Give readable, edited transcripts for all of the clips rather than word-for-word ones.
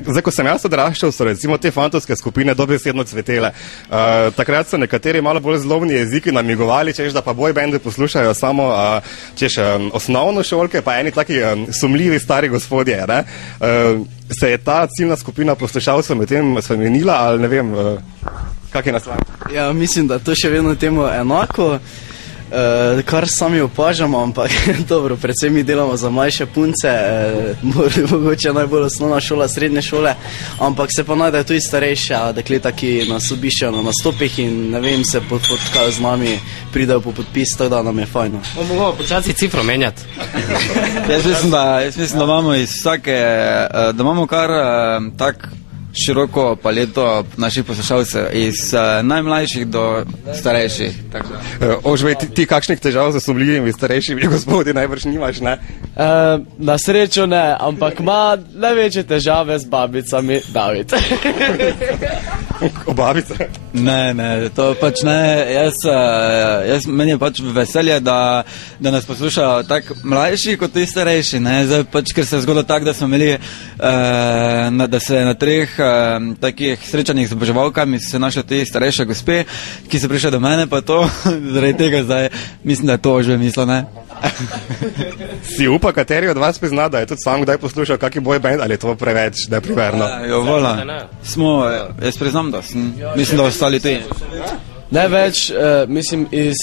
Zdaj, ko sem jaz odraščal, so recimo te fantovske skupine dobesedno cvetele. Takrat so nekateri malo bolj zlobni jeziki namigovali, češ da pa boybande poslušajo samo osnovnošolke, pa eni taki sumljivi stari gospodje. Ne? Se je ta ciljna skupina poslušalcev med tem spremenila ali ne vem, kak je naslov? Ja, mislim, da to še vedno temu enako. Kar sami opažamo, ampak dobro, predvsem mi delamo za mlajše punce, mogoče najbolj osnovna šola, srednje šole, ampak se pa najdejo tudi starejša dekleta, ki nas obiščajo na nastopih in ne vem, se podfotkajo z nami, pridejo po podpis, tako da nam je fajno. Bomo počasi cifro menjati. Jaz mislim, da imamo iz vsake, da imamo kar tak široko paleto naših poslušalcev, iz najmlajših do starejših. Ožvej, ti kakšnih težav z sumljivimi starejšimi gospodi najbrž nimaš, ne? Na srečo ne, ampak ima največje težave z babicami David. O babice? Ne, to pač ne. Meni je pač veselje, da nas poslušajo tako mlajši kot tudi starejši. Ne? Zdaj pač, ker se je zgodilo tako, da smo imeli, da se na 3 takih srečanjih z oboževalkami se našle te starejše gospe, ki so prišle do mene, pa to, zaradi tega zdaj mislim, da je to že mislo, ne? Si upa, kateri od vas prizna, da je tudi sam kdaj poslušal kaki boyband, ali je to preveč neprimerno? Vola, jaz priznam, da sem, mislim, da ostali ti. Največ, mislim, iz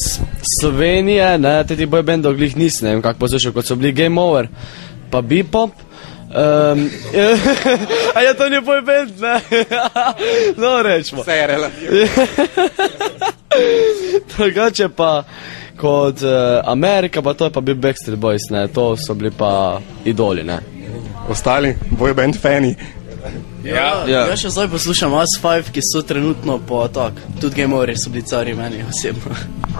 Slovenije, ne, teti boybandov glih nisem, ne vem, kak poslušal, kot so bili Game Over, pa Bebop. A je to ni boyband, ne? No, rečemo. Vse je relativno. Drugače pa kot Amerika, pa to je pa bil Backstreet Boys, ne? To so bili pa idoli, ne? Ostali boyband fani. Ja, še zdaj poslušam Us5, ki so trenutno po tak. Tudi Game Over so bili cari meni osebno.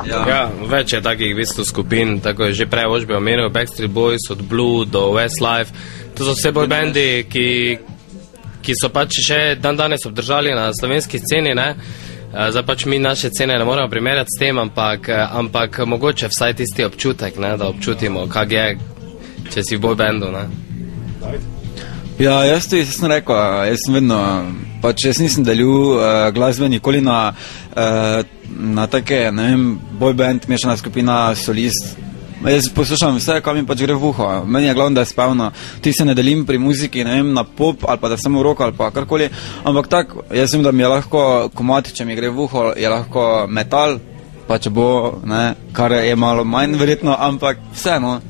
Ja, več je takih v bistvu skupin, tako je že prej Ožbe omenil, Backstreet Boys, od Blue do Westlife. To so vse boybandi, ki so pač še dan danes obdržali na slovenski sceni, ne? Zdaj pač mi naše cene ne moramo primerjati s tem, ampak mogoče vsaj tisti občutek, ne? Da občutimo, kak je, če si v boybandu, ne? Ja, jaz sem rekel, jaz sem vedno, pač jaz nisem delil glasbe nikoli na take, ne vem, boyband, mešana skupina, solist. Jaz poslušam vse, kaj mi pač gre v uho. Meni je glavno, da je spevno. Ti se ne delim pri muziki, ne vem, na pop ali pa da samo rock ali pa karkoli. Ampak tako, jaz vem, da mi je lahko komad, če mi gre v uho, je lahko metal, pa če bo, ne, kar je malo manj verjetno, ampak vseeno.